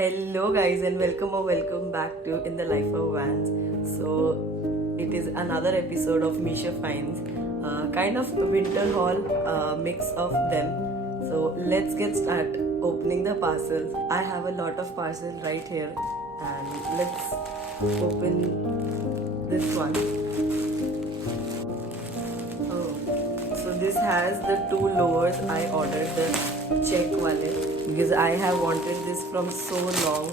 Hello guys and welcome back to In the Life of Vans. So it is another episode of Misha Finds, kind of winter haul mix of them. So let's get start opening the parcels. I have a lot of parcels right here and let's open this one. Oh, so this has the two lowers. I ordered the check wallet because I have wanted this from so long.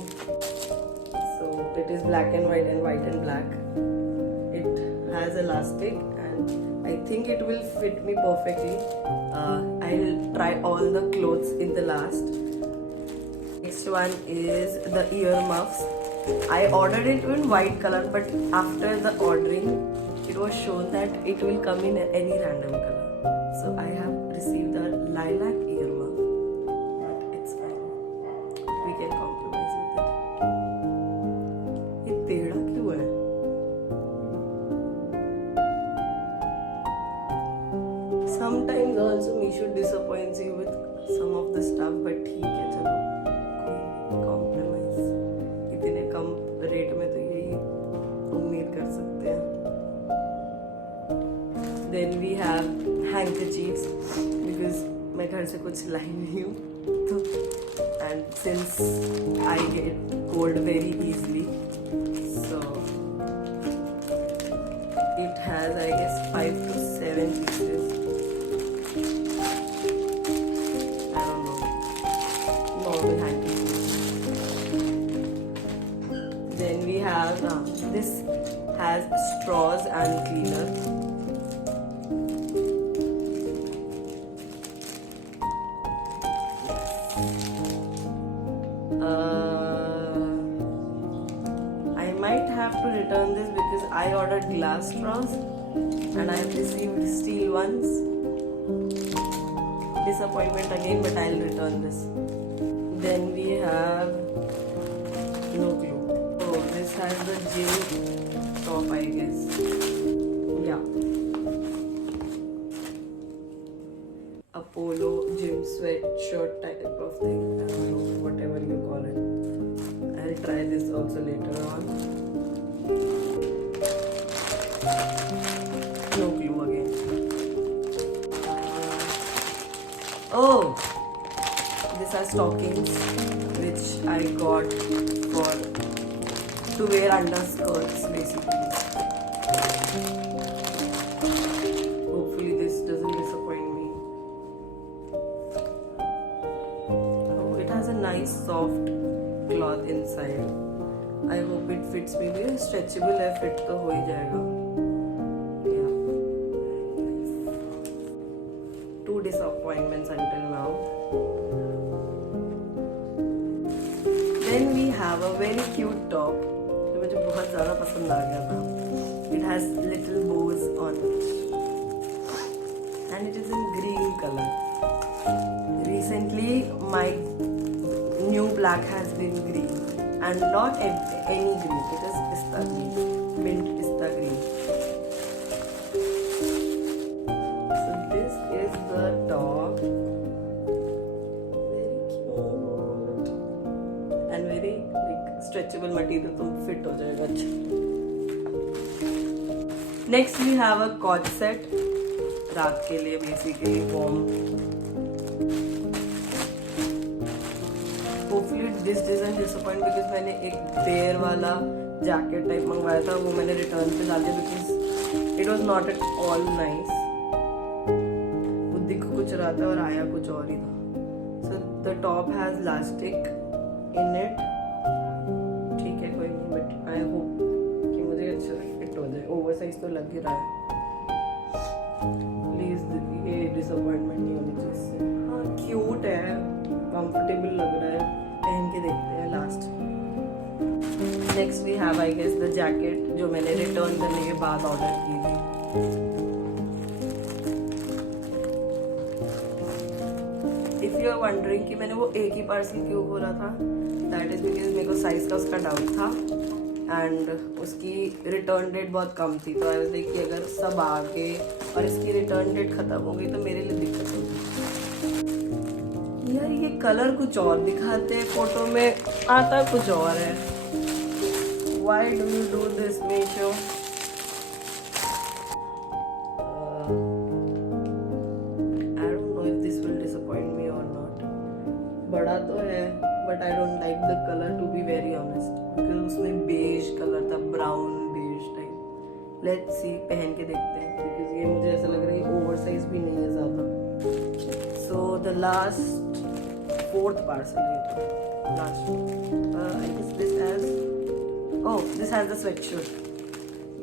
So it is black and white and black. It has elastic and I think it will fit me perfectly. I'll try all the clothes in the last. Next one is the earmuffs. I ordered it in white color, but after the ordering it was shown that it will come in any random color. So I have received a lilac earmuff. It's fine. We can compromise with it. ये टेढ़ा क्यों है? Sometimes also Misho disappoints you with some of the stuff, but ठीक है चलो कोई compromise. इतने कम rate में तो यही उम्मीद कर सकते हैं. Then we have handkerchiefs because मैं घर से कुछ लाई नहीं हूँ तो and since I get cold very easily, so it has I guess 5 to 7 pieces. I don't know, normal handkerchiefs. Then we have this has straws and cleaner. I might have to return this because I ordered glass straws and I have received steel ones. Disappointment again, but I'll return this. Then we have no clue. Oh, this has the gym top, I guess. Yeah. A polo gym sweatshirt type of thing. I don't know, whatever you call it. I'll try this also later on. No clue again. Oh! These are stockings which I got for to wear under skirts basically. Hopefully this doesn't disappoint me. Oh, it has a nice soft cloth inside. I hope it fits me. भी stretchable है, fit तो हो ही जाएगा. Yeah. Two disappointments until now. Then we have a very cute top जो मुझे बहुत ज़्यादा पसंद आ गया था. It has little bows on it and it is in green color. Recently my new black has been green and not any green, it is pista green, mint pista green. So this is the top, very cute and very like stretchable material, तो fit हो जाएगा अच्छा. Next we have a cord set, रात के लिए basically warm. Hopefully this doesn't disappoint because मैंने एक bear वाला जैकेट टाइप मंगवाया था, वो मैंने रिटर्न पे डाल दिया because it was not at all nice. वो दिख कुछ रहा था और आया कुछ और ही था. So the top has elastic in it. ठीक है कोई नहीं, but I hope कि मुझे अच्छा फिट हो जाए. ओवरसाइज तो लग ही रहा है. प्लीज ये डिसअपॉइंटमेंट नहीं होनी चाहिए इससे. हाँ क्यूट है, कंफर्टेबल लग रहा है, पहन के देखते हैं last. Next we have I guess the jacket जो मैंने रिटर्न करने के बाद ऑर्डर की थी. इफ यू आर वंडरिंग कि मैंने वो एक ही पार्सल क्यों खोला था, दैट इज बिकॉज मेरे को साइज का उसका डाउट था एंड उसकी रिटर्न डेट बहुत कम थी. तो आई वाज लाइक कि अगर सब आ गए और इसकी रिटर्न डेट खत्म हो गई तो मेरे लिए दिक्कत होगी. यार ये कलर कुछ और दिखाते हैं, फोटो में आता कुछ और है. Why do you do this, Meesho? I don't know if this will disappoint me or not. बड़ा तो है, but I don't like the color to be very honest. Because उसमें beige color था, brown beige type. Let's see, पहन के देखते हैं. Because ये मुझे ऐसा लग रहा है oversize भी नहीं है ज़्यादा. So the last fourth parcel है तो last. I guess this has. Oh, this has the sweatshirt.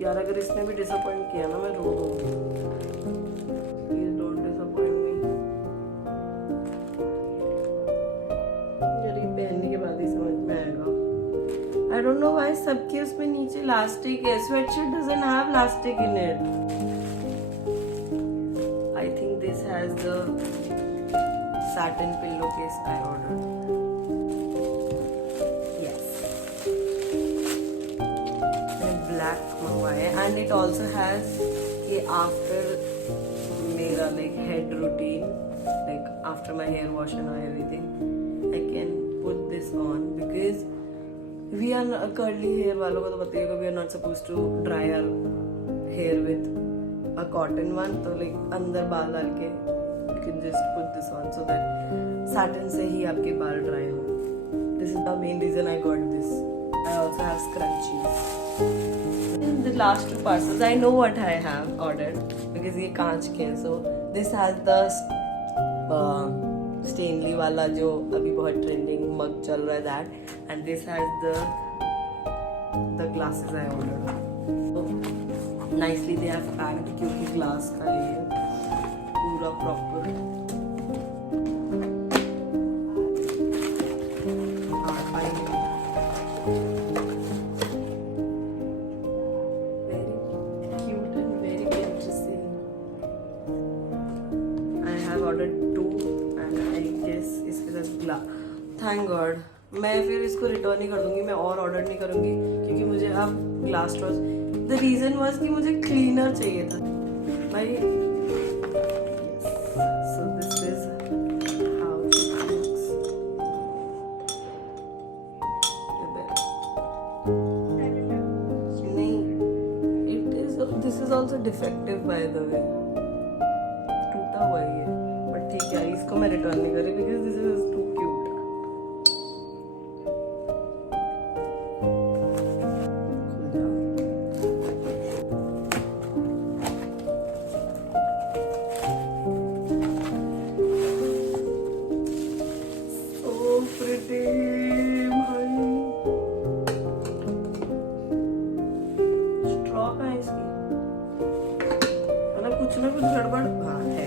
यार अगर इसने भी disappoint किया ना मैं रो दूँगी. Please don't disappoint me. यार ये पहनने के बाद ही समझ में आएगा. I don't know why सबके उसमें नीचे elastic है. Sweatshirt doesn't have elastic in it. I think this has the satin pillowcase I ordered. Yes. And black मंगवाया and it also has ये after मेरा like head routine, like after my hair wash and everything, I can put this on because we are curly hair वालों को तो पता ही होगा, we are not supposed to dry our hair with a cotton one. तो like अंदर बाल डाल के you can just put this on so that satin से ही आपके बाल dry हो. This is the main reason I got this. I also have scrunchies. In the last two parcels, I know what I have ordered because ये कांच के हैं. So this has the Stanley वाला जो अभी बहुत trending mug चल रहा है that, and this has the glasses I ordered. So nicely they have packed क्योंकि glass का है ये पूरा proper. Thank God. मैं फिर इसको रिटर्न ही कर दूंगी, मैं और ऑर्डर नहीं करूंगी क्योंकि मुझे अब glass straws. The reason was कि मुझे क्लीनर चाहिए था भाई. So this is how it looks. नहीं, it is this is also defective by the way. टूटा हुआ है ये, बट ठीक है इसको मैं रिटर्न नहीं कर रही because this is too cute. कुछ ना कुछ गड़बड़ है.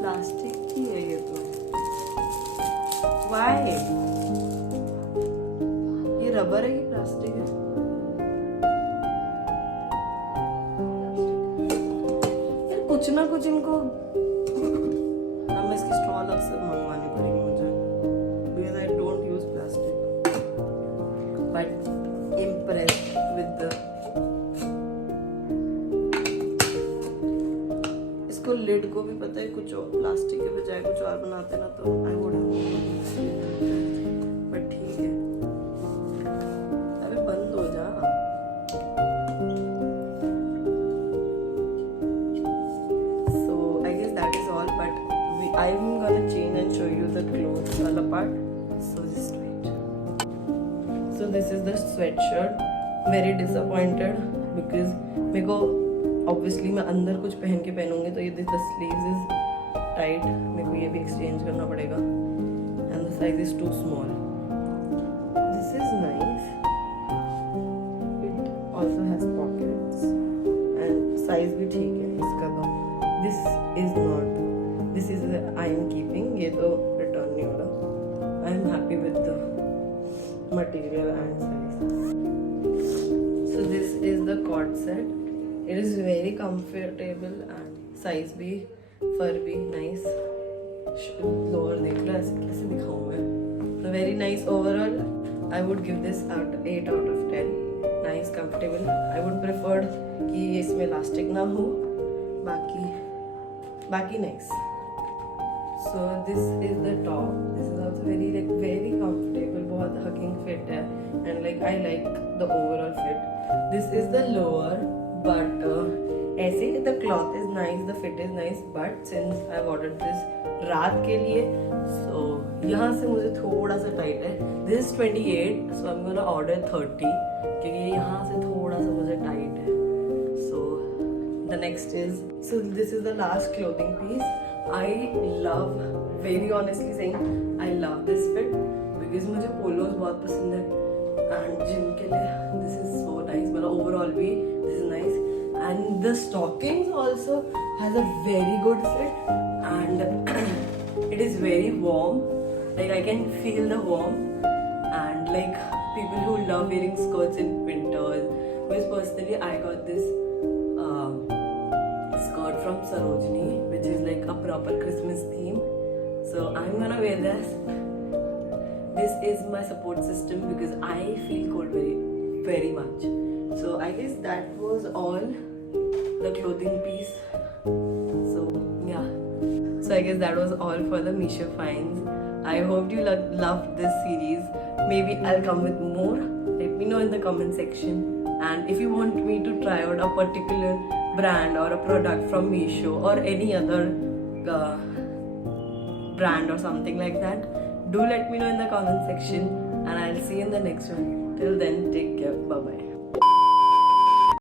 प्लास्टिक की है ये तो. वाई ये रबर है कि प्लास्टिक है? यार कुछ ना कुछ इनको. अब मैं इसकी स्ट्रॉ अक्सर मंगवानी पड़ेगी मुझे because I don't use plastic. But impressed with the. इसको लिड को भी पता है कुछ और प्लास्टिक के बजाय कुछ और बनाते ना तो आई वुड हैव. बट ठीक है. अबे बंद हो जा. So I guess that is all. But I'm gonna change and show you the clothes wala part. So just wait. So this is the sweatshirt. Very disappointed because मेरे को obviously मैं अंदर कुछ पहन के पहनूंगी तो ये द स्लीव्स इज टाइट. मेरे को ये भी एक्सचेंज करना पड़ेगा and the size is too small. This is nice. It also has pockets and size भी ठीक है इसका. तो this is not. This is I am keeping. ये तो रिटर्न नहीं होगा. I am happy with the material and size. So this is the cord set. It is very comfortable and size भी फर भी nice. लोअर देख लो ऐसे कैसे दिखाऊँ मैं. So very nice overall. I would give this 8 out of 10. Nice, comfortable. I would prefer कि इसमें elastic ना हो. बाकी nice. So this is the top. This is also very comfortable. बहुत hugging fit है, and like I like the overall fit. This is the lower, but ऐसे the cloth is nice, the fit is nice, but since I've ordered this रात के लिए, so यहाँ से मुझे थोड़ा सा tight है. This is 28, so I'm gonna order 30 क्योंकि यहाँ से थोड़ा सा मुझे tight है. So the next is, so this is the last clothing piece. I love, very honestly saying, I love this fit because मुझे polos बहुत पसंद है and gym के लिए this is so nice. मतलब overall भी this is nice, and the stockings also has a very good fit and it is very warm. Like I can feel the warmth, and like people who love wearing skirts in winters. Because personally I got this skirt from Sarojini, which is like a proper Christmas theme. So I'm gonna wear this. This is my support system because I feel cold very much. So I guess that was all the clothing piece. So yeah. So I guess that was all for the Meesho finds. I hope you loved this series. Maybe I'll come with more. Let me know in the comment section. And if you want me to try out a particular brand or a product from Meesho or any other brand or something like that, do let me know in the comment section, and I'll see you in the next one. Till then, take care. Bye bye.